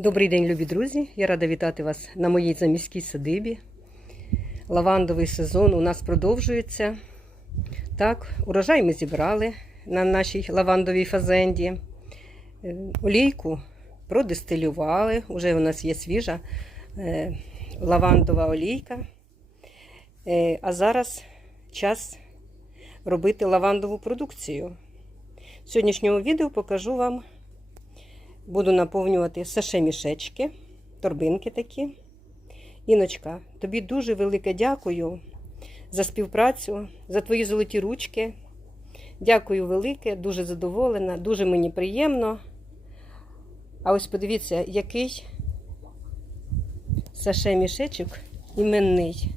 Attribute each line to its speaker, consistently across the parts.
Speaker 1: Добрий день, любі друзі! Я рада вітати вас на моїй заміській садибі. Лавандовий сезон у нас продовжується. Так, урожай ми зібрали на нашій лавандовій фазенді. Е, Олійку продистилювали. Уже у нас є свіжа е, лавандова олійка. Е, А зараз час робити лавандову продукцію. В сьогоднішньому відео покажу вам Буду наповнювати саше мішечки, торбинки такі. Іночка, тобі дуже велике дякую за співпрацю, за твої золоті ручки. Дякую велике, дуже задоволена, дуже мені приємно. А ось подивіться, який саше мішечок іменний.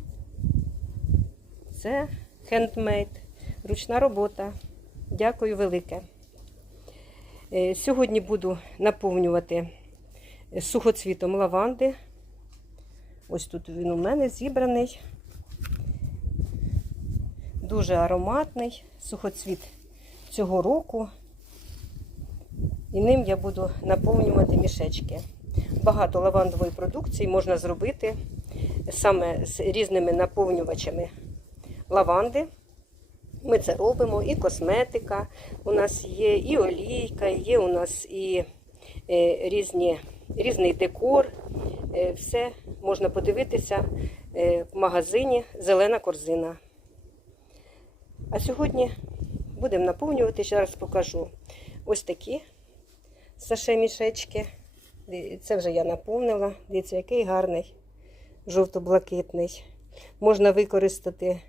Speaker 1: Це хендмейд, ручна робота. Дякую велике. Е, Сьогодні буду наповнювати сухоцвітом лаванди. Ось тут він у мене зібраний. Дуже ароматний сухоцвіт цього року. І ним я буду наповнювати мішечки. Багато лавандової продукції можна зробити саме з різними наповнювачами лаванди. Ми це робимо, і косметика у нас є, і олійка, є у нас і е, різні, різний декор. Е, все можна подивитися е, в магазині Зелена корзина. А сьогодні будемо наповнювати, ще раз покажу ось такі саше мішечки. Це вже я наповнила. Дивіться, який гарний, жовто-блакитний. Можна використати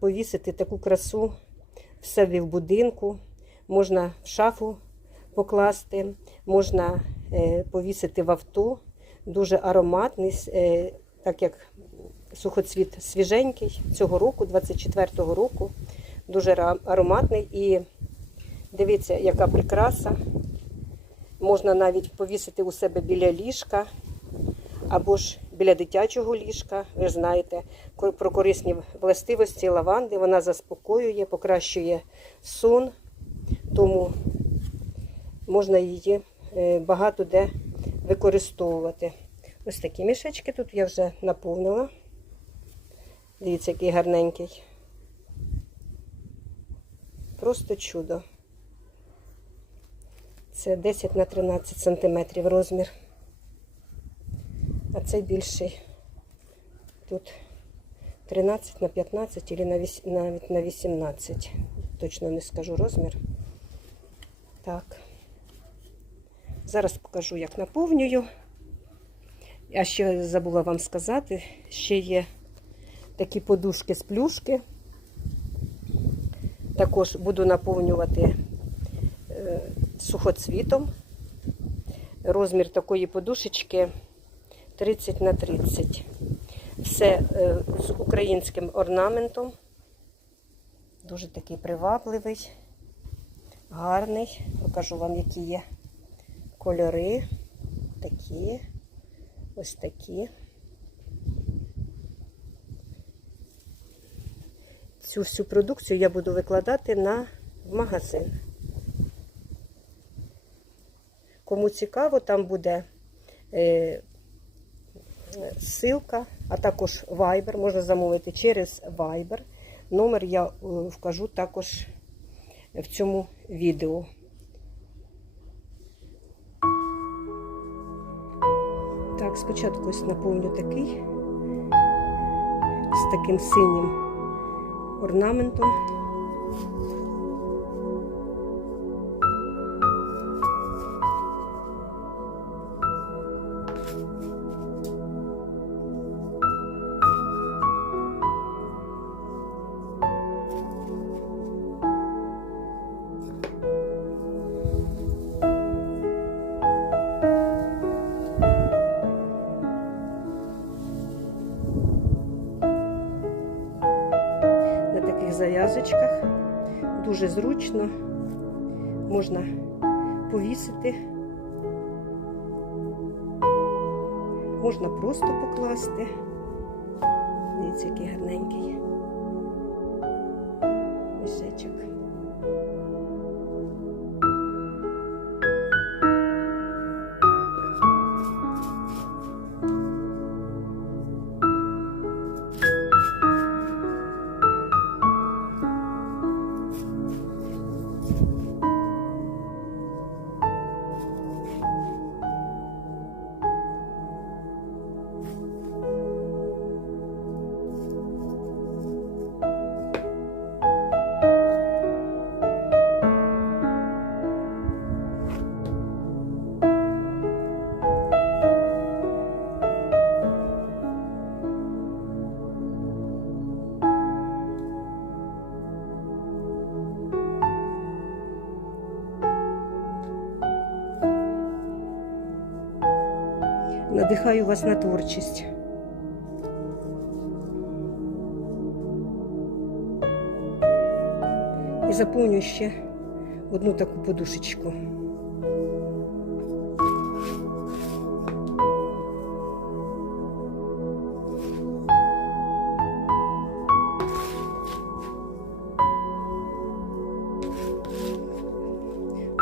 Speaker 1: повісити таку красу в себе в будинку, можна в шафу покласти, можна е, повісити в авто. Дуже ароматний, е, так як сухоцвіт свіженький цього року, 24-го року. Дуже ароматний і дивіться, яка прикраса. Можна навіть повісити у себе біля ліжка або ж біля дитячого ліжка. Ви ж знаєте про корисні властивості лаванди. Вона заспокоює, покращує сон, тому можна її е, багато де використовувати. Ось такі мішечки тут я вже наповнила. Дивіться, який гарненький. Просто чудо. Це 10 на 13 сантиметрів розмір. Цей більший. Тут 13 на 15 або навіть на 18. Точно не скажу розмір. Так. Зараз покажу, як наповнюю. А ще забула вам сказати, ще є такі подушки з плюшки. Також буду наповнювати е, сухоцвітом. Розмір такої подушечки 30 на 30. Все е, з українським орнаментом. Дуже такий привабливий, гарний. Покажу вам, які є кольори. Такі, ось такі. Цю всю продукцію я буду викладати на магазин. Кому цікаво, там буде е, ссылка, а також Viber. Можна замовити через Viber. Номер я е, вкажу також в цьому відео. Так, спочатку ось наповню такий з таким синім орнаментом. Зав'язочках. Дуже зручно. Можна повісити. Можна просто покласти. Дивіться, який гарненький Надихаю вас на творчість. І заповню ще одну таку подушечку.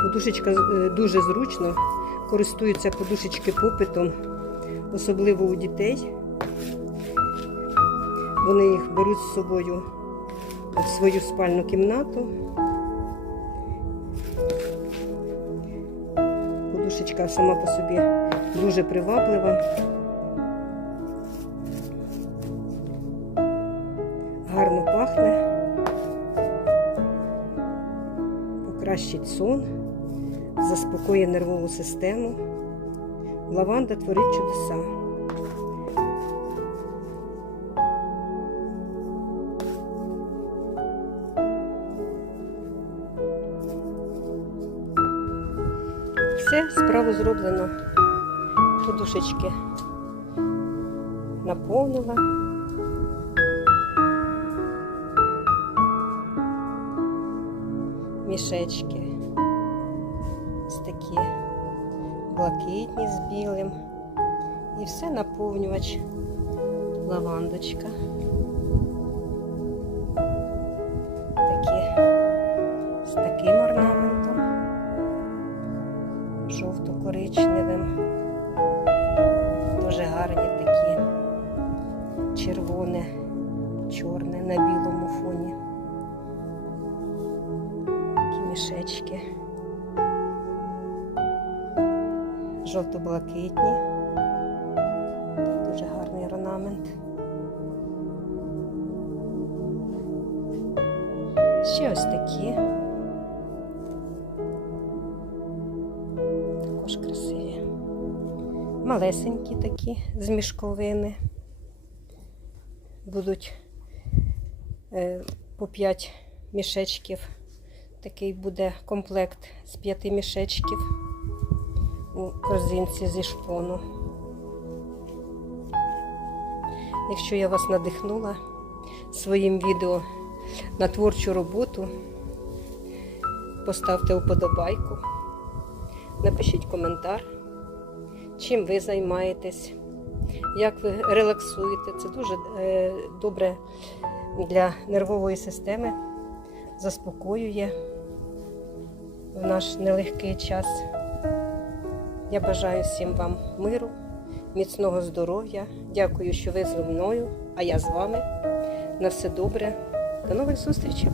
Speaker 1: Подушечка е, дуже зручно, користуються подушечки попитом, особливо у дітей. Вони їх беруть з собою в свою спальну кімнату. Подушечка сама по собі дуже приваблива. Гарно пахне, покращить сон, заспокоює нервову систему. Лаванда творить чудеса. Все, справу зроблено. Подушечки наповнила. Мішечки. Ось такі блакитні з білим. І все наповнювач лавандочка. Такі з таким орнаментом жовто-коричневим. Дуже гарні такі червоне, чорне на білому фоні. Такі мішечки. Жовто-блакитні. Дуже гарний орнамент. Ще ось такі. Також красиві. Малесенькі такі з мішковини. Будуть е, по 5 мішечків. Такий буде комплект з 5 мішечків у корзинці зі шпону. Якщо я вас надихнула своїм відео на творчу роботу, поставте вподобайку. Напишіть коментар, чим ви займаєтесь, як ви релаксуєте. Це дуже е, добре для нервової системи, заспокоює в наш нелегкий час. Я бажаю всім вам миру, міцного здоров'я. Дякую, що ви зі мною, а я з вами. На все добре. До нових зустрічей!